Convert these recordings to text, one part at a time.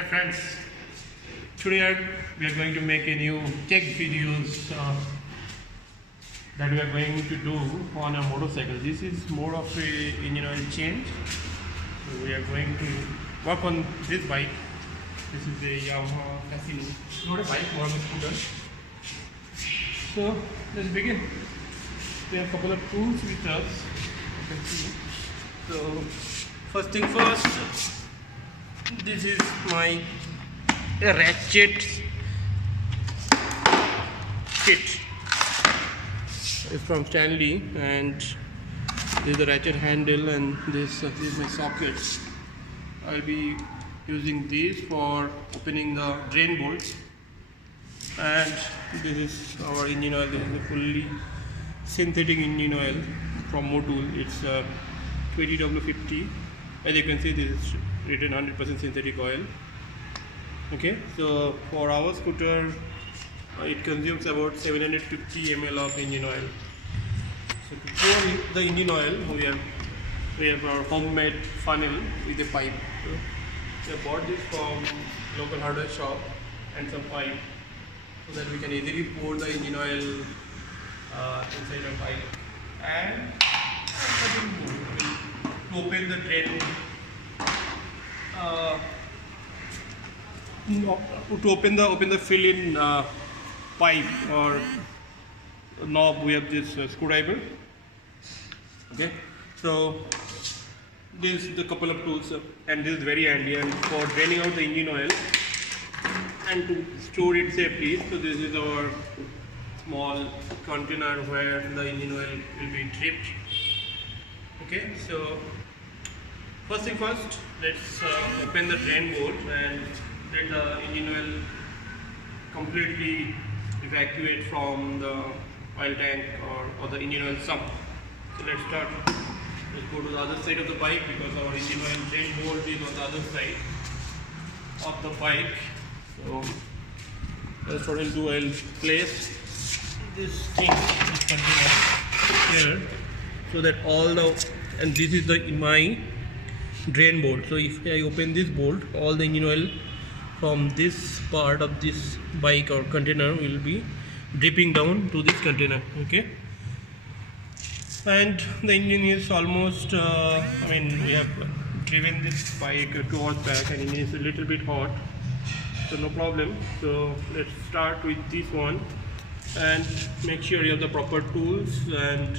Hi friends, today we are going to make a new tech videos that we are going to do on a motorcycle. This is more of a engine oil change. So we are going to work on this bike. This is a Yamaha Fascino. Not a bike, more of a scooter. So let's begin. We have a couple of tools with us. You can see. So first thing first. This is my ratchet kit. It's from Stanley, and this is the ratchet handle, and this is my socket. I'll be using these for opening the drain bolts, and this is our engine oil. This is a fully synthetic engine oil from Motul. It's 20W50. As you can see, this is written 100% synthetic oil. Okay, so for our scooter it consumes about 750 ml of engine oil. So to pour the engine oil, we have our homemade funnel with a pipe. So I bought this from local hardware shop and some pipe, so that we can easily pour the engine oil inside the pipe. And to open the drain, to open the fill-in pipe or knob, we have this screwdriver. Okay, so this is the couple of tools, and this is very handy and for draining out the engine oil and to store it safely. So this is our small container where the engine oil will be dripped. Okay, so first thing first, let's open the drain bolt and let the engine oil completely evacuate from the oil tank or the engine oil sump. So let's start. Let's go to the other side of the bike, because our engine oil drain bolt is on the other side of the bike. So that's what I'll do. I'll place this thing, this container here, so that all the, and this is my drain bolt. So if I open this bolt, all the engine oil from this part of this bike or container will be dripping down to this container. Okay, and the engine is almost we have driven this bike 2 hours back, and engine is a little bit hot, so no problem. So let's start with this one, and make sure you have the proper tools and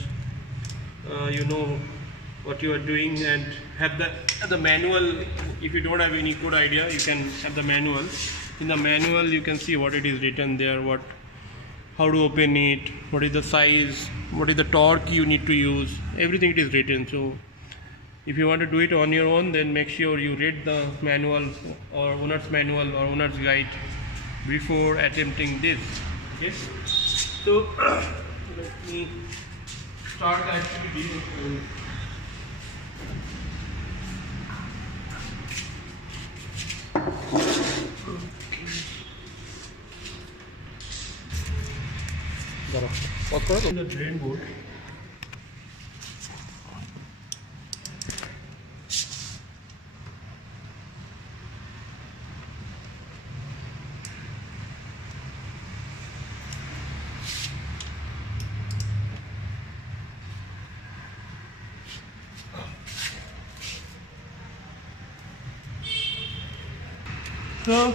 you know what you are doing, and have the manual. If you don't have any good idea, you can have the manual. In the manual you can see what it is written there, how to open it, what is the size, what is the torque you need to use, everything it is written. So if you want to do it on your own, then make sure you read the manual or owner's manual or owner's guide before attempting this. Okay, so let me start the activity. The drain bolt. So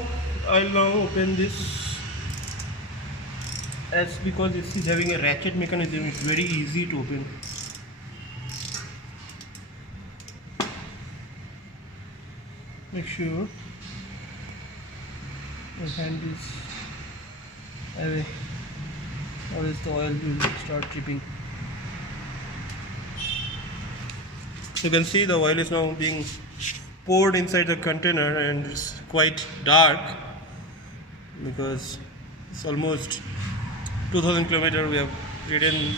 I'll now open this. As because this is having a ratchet mechanism, it's very easy to open. Make sure your hand is away, or else the oil will start dripping. You can see the oil is now being poured inside the container, and it's quite dark because it's almost 2000 kilometers we have ridden.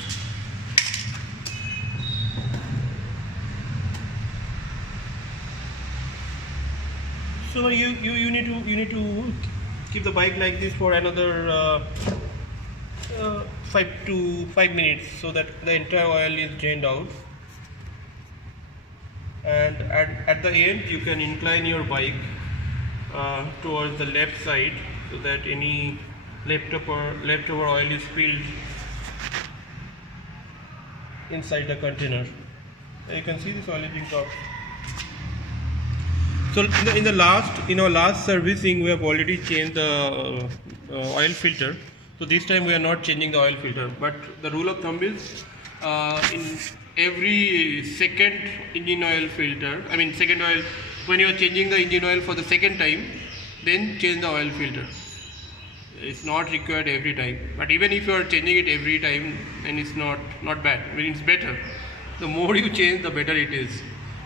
So you need to keep the bike like this for another 5 minutes, so that the entire oil is drained out. And at the end you can incline your bike towards the left side, so that any leftover oil is spilled inside the container. You can see this oil is being dropped. So in our last servicing, we have already changed the oil filter. So this time we are not changing the oil filter, but the rule of thumb is in every second engine oil filter, second oil, when you are changing the engine oil for the second time, then change the oil filter. It's not required every time, but even if you are changing it every time, then it's not bad. It's better. The more you change, the better it is.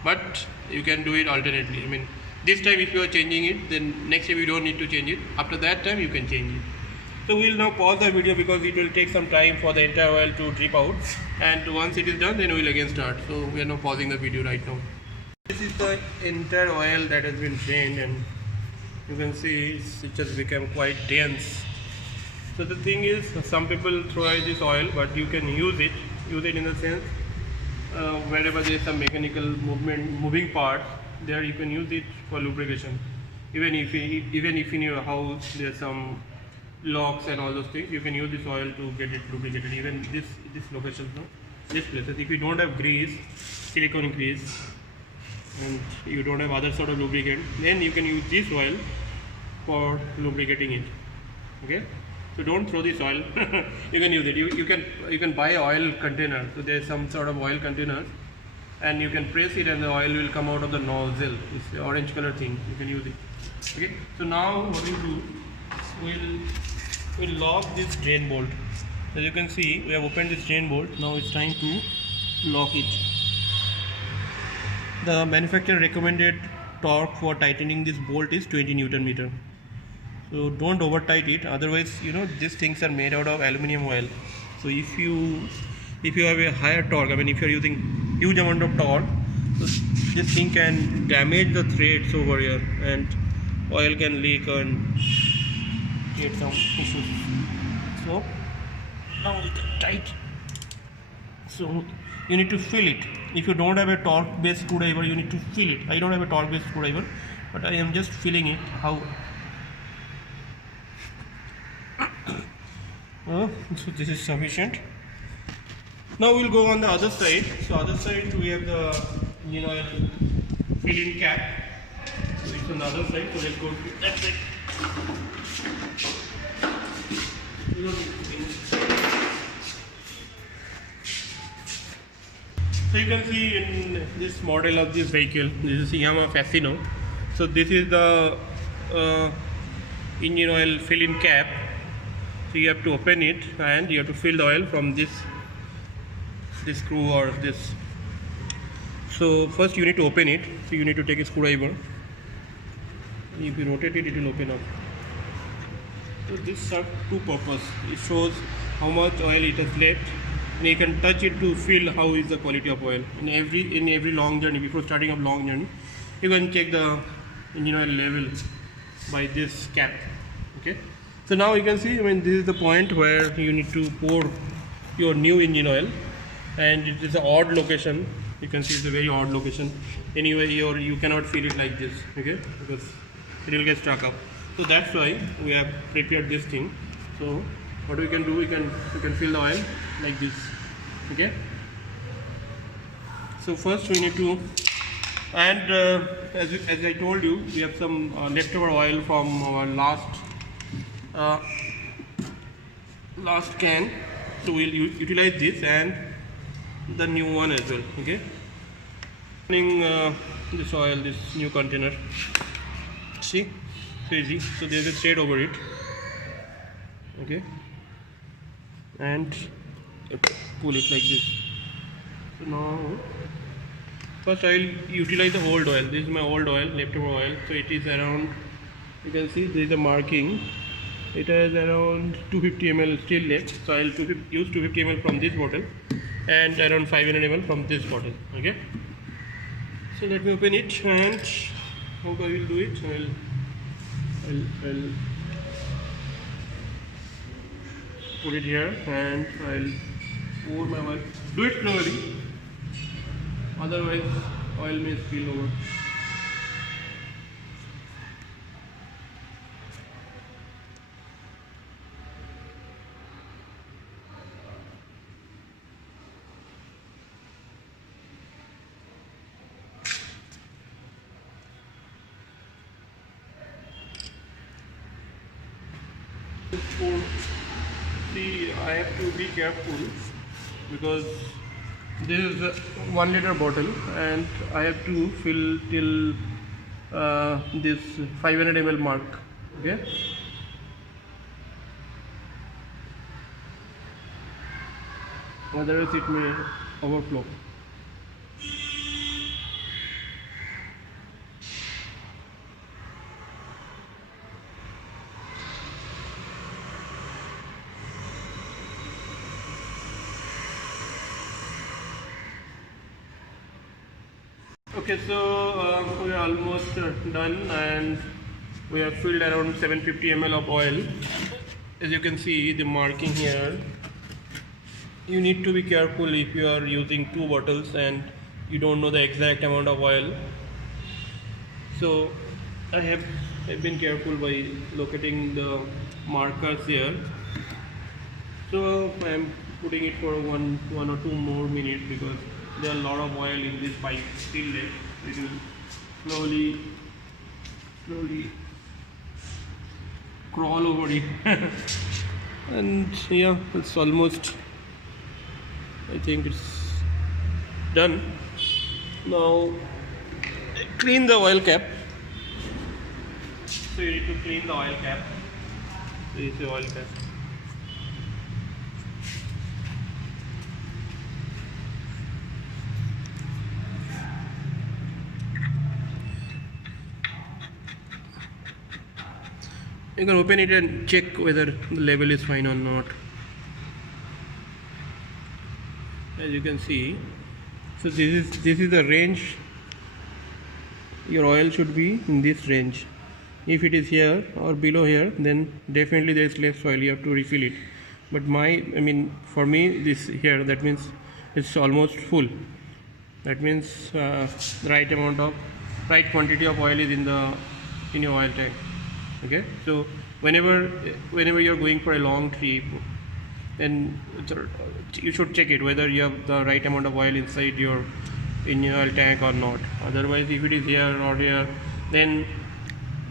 But you can do it alternately. This time if you are changing it, then next time you don't need to change it. After that time you can change it. So we will now pause the video because it will take some time for the entire oil to drip out, and once it is done, then we will again start. So we are now pausing the video right now. This is the entire oil that has been drained, and you can see it just become quite dense. So the thing is, some people throw away this oil, but you can use it in the sense wherever there is some mechanical moving parts, there you can use it for lubrication. Even if in your house there are some locks and all those things, you can use this oil to get it lubricated. Even this location, this places, if you don't have grease, silicone grease, and you don't have other sort of lubricant, then you can use this oil for lubricating it. Okay, so don't throw this oil. You can use it. You can buy oil container. So there is some sort of oil containers, and you can press it and the oil will come out of the nozzle. It's the orange color thing. You can use it. Okay, so now what we'll do, we'll lock this drain bolt. As you can see, we have opened this drain bolt. Now it's time to lock it. The manufacturer recommended torque for tightening this bolt is 20 Newton meter. So don't over tight it, otherwise these things are made out of aluminum oil. So if you have a higher torque, if you are using huge amount of torque, so this thing can damage the threads over here, and oil can leak and create some issues. So now it is tight. So you need to fill it. If you don't have a torque based screwdriver, you need to fill it. I don't have a torque based screwdriver, but I am just filling it. So this is sufficient. Now we'll go on the other side. So other side we have the oil fill-in cap. So it's on the other side. So let's go to that side. So you can see in this model of this vehicle, this is Yamaha Fascino. So this is the engine oil fill-in cap. So you have to open it and you have to fill the oil from this screw or this. So first you need to open it. So you need to take a screwdriver. If you rotate it, it will open up. So this serves two purposes. It shows how much oil it has left, and you can touch it to feel how is the quality of oil. In every long journey, before starting a long journey, you can check the engine oil level by this cap. Okay. So now you can see, this is the point where you need to pour your new engine oil, and it is an odd location. You can see it's a very odd location. Anyway, you cannot feel it like this, okay, because it will get stuck up. So that's why we have prepared this thing. So what we can do, you can fill the oil like this, okay. So first we need to, and as I told you, we have some leftover oil from our last can, so we'll utilize this and the new one as well. Okay, opening this oil, this new container, see, so easy. So there's a thread over it, okay, and pull it like this. So now first I will utilize the old oil. This is my old oil, leftover oil. So it is around, you can see there is a marking. It has around 250 ml still left, so I will use 250 ml from this bottle and around 500 ml from this bottle. Okay, so let me open it, and how I will do it, I'll put it here and I'll pour my oil. Do it slowly, otherwise oil may spill over. For see, I have to be careful because this is a 1 liter bottle and I have to fill till this 500 ml mark. Okay. Otherwise it may overflow. Okay, so we are almost done and we have filled around 750 ml of oil. As you can see the marking here, you need to be careful if you are using 2 bottles and you don't know the exact amount of oil. So I have been careful by locating the markers here. So I am putting it for one or two more minutes because there are a lot of oil in this pipe still left. It will slowly crawl over it. And yeah, it's almost, I think it's done. Now clean the oil cap. So you need to clean the oil cap. This is the oil cap. You can open it and check whether the level is fine or not. As you can see, so this is the range. Your oil should be in this range. If it is here or below here, then definitely there is less oil. You have to refill it. But for me, this here, that means it's almost full. That means the right quantity of oil is in your oil tank. Okay, so whenever you're going for a long trip, then you should check it whether you have the right amount of oil inside your oil tank or not. Otherwise, if it is here or here, then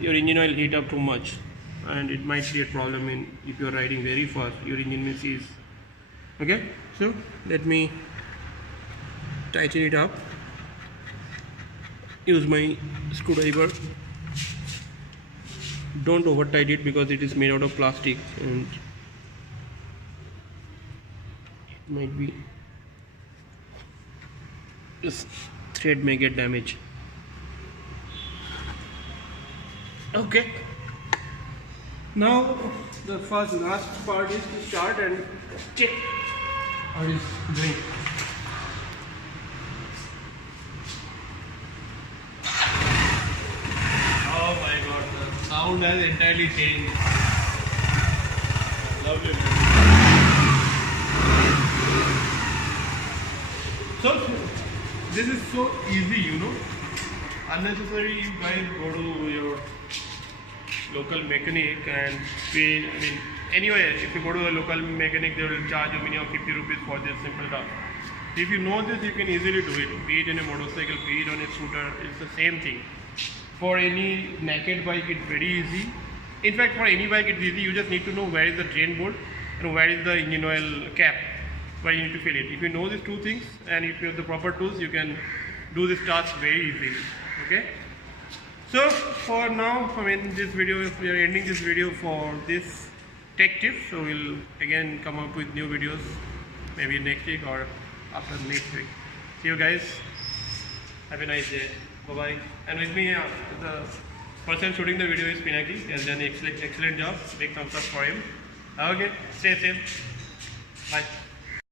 your engine oil heat up too much and it might be a problem if you are riding very fast, your engine may seize. Okay, so let me tighten it up. Use my screwdriver. Don't over tight it because it is made out of plastic and it might be, this thread may get damaged. Okay, now the last part is to start and check how it is doing. Oh my god, the sound has entirely changed. Lovely. So this is so easy, you know. Unnecessary you guys go to your local mechanic and pay. Anyway, if you go to a local mechanic, they will charge you minimum 50 rupees for this simple task. If you know this, you can easily do it. Be it in a motorcycle, be it on a scooter, it's the same thing. For any naked bike, it's very easy. In fact, for any bike, it's easy. You just need to know where is the drain board and where is the engine oil cap, where you need to fill it. If you know these two things and if you have the proper tools, you can do this task very easily. Okay. So for now, this video, we are ending this video for this tech tip. So we'll again come up with new videos, maybe next week or after next week. See you guys. Have a nice day. Bye bye. And with me, the person shooting the video is Pinaki. He has done an excellent job. Big thumbs up for him. Okay. Stay safe. Bye.